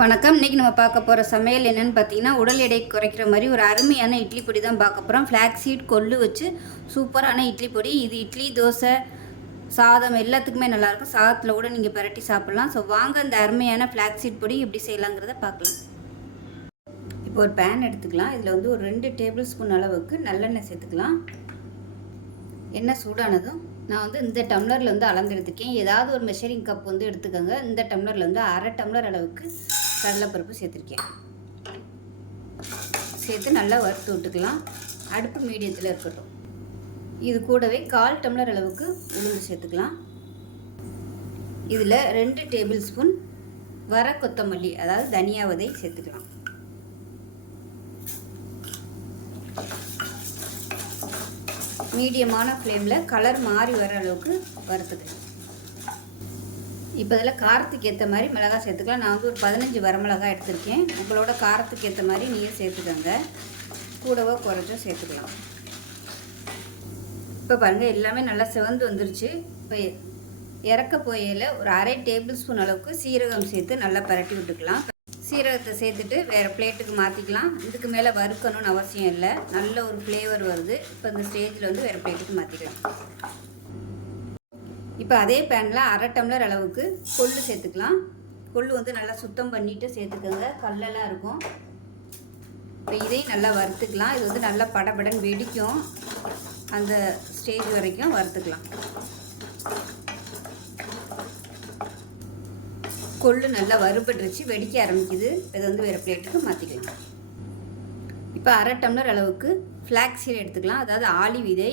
வணக்கம். இன்றைக்கி நம்ம பார்க்க போகிற சமையல் என்னென்னு பார்த்தீங்கன்னா உடல் எடை குறைக்கிற மாதிரி ஒரு அருமையான இட்லி பொடி தான் பார்க்க போகிறோம் ஃப்ளாக்ஸீட் சீட் கொள்ளு வச்சு சூப்பரான இட்லி பொடி. இது இட்லி தோசை சாதம் எல்லாத்துக்குமே நல்லாயிருக்கும் சாதத்தில் கூட நீங்கள் பரட்டி சாப்பிட்லாம். ஸோ வாங்க அந்த அருமையான ஃப்ளாக்ஸீட் சீட் பொடி எப்படி செய்யலாங்கிறத பார்க்கலாம். இப்போ ஒரு பேன் எடுத்துக்கலாம். இதில் வந்து ஒரு ரெண்டு டேபிள் ஸ்பூன் அளவுக்கு நல்லெண்ணெய் சேர்த்துக்கலாம். எண்ணெய் சூடானதும் நான் வந்து இந்த டம்ளரில் வந்து அளந்தெடுத்துக்கேன் ஏதாவது ஒரு மெஷரிங் கப் வந்து எடுத்துக்கோங்க. இந்த டம்ளரில் வந்து அரை டம்ளர் அளவுக்கு கடலைப்பருப்பு சேர்த்துருக்கேன். சேர்த்து நல்லா வறுத்து விட்டுக்கலாம். அடுப்பு மீடியத்தில் இருக்கட்டும். இது கூடவே கால் டம்ளர் அளவுக்கு உளுந்து சேர்த்துக்கலாம். இதில் ரெண்டு டேபிள் ஸ்பூன் வர கொத்தமல்லி அதாவது தனியா விதை சேர்த்துக்கலாம். மீடியமான ஃப்ளேமில் கலர் மாறி வர அளவுக்கு வறுத்துக்கலாம். இப்போ இதில் காரத்துக்கு ஏற்ற மாதிரி மிளகாய் சேர்த்துக்கலாம். நான் வந்து ஒரு பதினஞ்சு வரமிளகாய் எடுத்திருக்கேன். உங்களோட காரத்துக்கு ஏற்ற மாதிரி நீங்கள் சேர்த்துக்கோங்க. கூடவோ குறைச்சோ சேர்த்துக்கலாம். இப்போ பாருங்கள் எல்லாமே நல்லா சிவந்து வந்துருச்சு. இப்போ இறக்க போயில் ஒரு அரை டேபிள் ஸ்பூன் அளவுக்கு சீரகம் சேர்த்து நல்லா பரட்டி விட்டுக்கலாம். சீரகத்தை சேர்த்துட்டு வேறு பிளேட்டுக்கு மாற்றிக்கலாம். இதுக்கு மேலே வறுக்கணும்னு அவசியம் இல்லை. நல்ல ஒரு ஃப்ளேவர் வருது. இப்போ இந்த ஸ்டேஜில் வந்து வேறு பிளேட்டுக்கு மாற்றிக்கலாம். இப்போ அதே பேனில் அரை டம்ளர் அளவுக்கு கொள்ளு சேர்த்துக்கலாம். கொள்ளு வந்து நல்லா சுத்தம் பண்ணிவிட்டு சேர்த்துக்கோங்க. கல்லெல்லாம் இருக்கும். இப்போ இதையும் நல்லா வறுத்துக்கலாம். இது வந்து நல்லா படபடன் வெடிக்கும். அந்த ஸ்டேஜ் வரைக்கும் வறுத்துக்கலாம். கொள்ளு நல்லா வறுபட்டுருச்சு. வெடிக்க ஆரம்பிக்குது. இதை வந்து வேறு பிளேட்டுக்கு மாற்றிக்கலாம் இப்போ அரை டம்ளர் அளவுக்கு ஃப்ளாக்ஸ் சீட் எடுத்துக்கலாம். அதாவது ஆளி விதை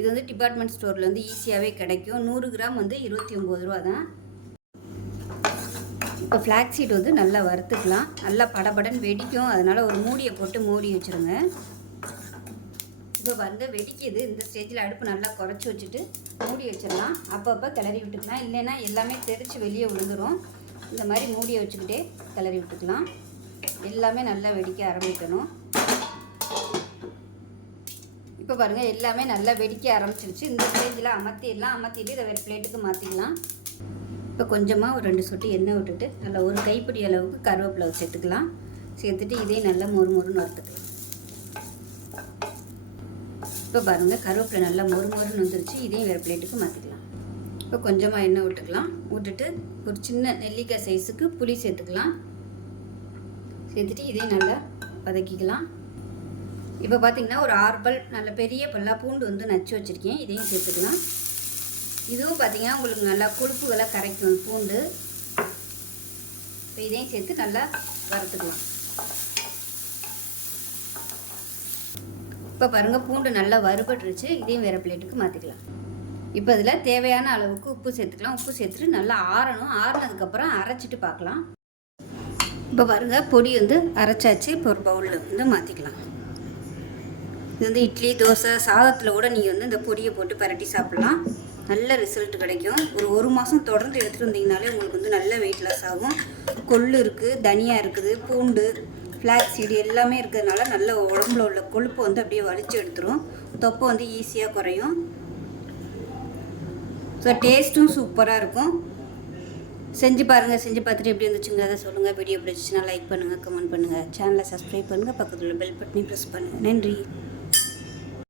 இது வந்து டிபார்ட்மெண்ட் ஸ்டோரில் வந்து ஈஸியாகவே கிடைக்கும். நூறு கிராம் வந்து இருபத்தி ஒம்பது ரூபா தான். இப்போ ஃப்ளாக் சீட் வந்து நல்லா வறுத்துக்கலாம். நல்லா படபடன்னு வெடிக்கும். அதனால் ஒரு மூடியை போட்டு மூடி வச்சுருங்க. இப்போ வந்து வெடிக்கிது. இந்த ஸ்டேஜில் அடுப்பு நல்லா குறைச்சி வச்சுட்டு மூடி வச்சிடலாம். அப்பப்போ கிளறி விட்டுக்கலாம். இல்லைன்னா எல்லாமே தெரித்து வெளியே விழுந்துடும் இந்த மாதிரி மூடியை வச்சுக்கிட்டே கிளறி விட்டுக்கலாம். எல்லாமே நல்லா வெடிக்க ஆரம்பிக்கணும். இப்போ பாருங்கள் எல்லாமே நல்லா வெடிக்க ஆரம்பிச்சிருச்சு. இந்த ஸ்டேஜில் அமர்த்திடலாம். அமர்த்திட்டு இதை வேறு பிளேட்டுக்கு மாற்றிக்கலாம் இப்போ கொஞ்சமாக ஒரு ரெண்டு சொட்டு எண்ணெய் விட்டுட்டு நல்லா ஒரு கைப்பிடி அளவுக்கு கருவேப்பிலை சேர்த்துக்கலாம் சேர்த்துட்டு இதையும் நல்லா மொறு மொறுன்னு வறுத்துக்கலாம். இப்போ பாருங்கள் கருவேப்பிலை நல்லா மொறு மொறுன்னு வந்துருச்சு. இதையும் வேறு பிளேட்டுக்கு மாற்றிக்கலாம் இப்போ கொஞ்சமாக எண்ணெய் விட்டுக்கலாம். விட்டுட்டு ஒரு சின்ன நெல்லிக்காய் சைஸுக்கு புளி சேர்த்துக்கலாம். சேர்த்துட்டு இதையும் நல்லா வதக்கிக்கலாம். இப்போ பார்த்தீங்கன்னா ஒரு ஆறு பல் நல்ல பெரிய பல்லாக பூண்டு வந்து நச்சு வச்சுருக்கேன். இதையும் சேர்த்துக்கலாம். இதுவும் பார்த்தீங்கன்னா உங்களுக்கு நல்லா கொழுப்புகளை கரைக்கும் பூண்டு. இப்போ இதையும் சேர்த்து நல்லா வறுத்துக்கலாம். இப்போ பாருங்கள் பூண்டு நல்லா வறுபட்டுருச்சு. இதையும் வேறு பிளேட்டுக்கு மாற்றிக்கலாம் இப்போ இதில் தேவையான அளவுக்கு உப்பு சேர்த்துக்கலாம். உப்பு சேர்த்துட்டு நல்லா ஆறணும். ஆறினதுக்கப்புறம் அரைச்சிட்டு பார்க்கலாம். இப்போ பாருங்கள் பொடி வந்து அரைச்சாச்சு. இப்போ ஒரு பவுலில் வந்து மாற்றிக்கலாம் இது வந்து இட்லி தோசை சாதத்தில் கூட நீங்கள் வந்து இந்த பொடியை போட்டு பரட்டி சாப்பிட்லாம். நல்ல ரிசல்ட் கிடைக்கும். ஒரு ஒரு மாதம் தொடர்ந்து எடுத்துகிட்டு வந்தீங்கனாலே உங்களுக்கு வந்து நல்ல வெயிட் லாஸ் ஆகும். கொள்ளு இருக்குது தனியா இருக்குது பூண்டு ஃப்ளாக் சீடு எல்லாமே இருக்கிறதுனால நல்ல உடம்புல உள்ள கொழுப்பு வந்து அப்படியே வலிச்சு எடுத்துரும். தொப்பை வந்து ஈஸியாக குறையும். ஸோ டேஸ்ட்டும் சூப்பராக இருக்கும். செஞ்சு பாருங்கள் செஞ்சு பார்த்துட்டு எப்படி இருந்துச்சுங்க சொல்லுங்கள் வீடியோ பிடிச்சிச்சுன்னா லைக் பண்ணுங்கள் கமெண்ட் பண்ணுங்கள் சேனலை சப்ஸ்கிரைப் பண்ணுங்கள் பக்கத்தில் பெல் பட்டனையும் ப்ரெஸ் பண்ணுங்கள் நன்றி.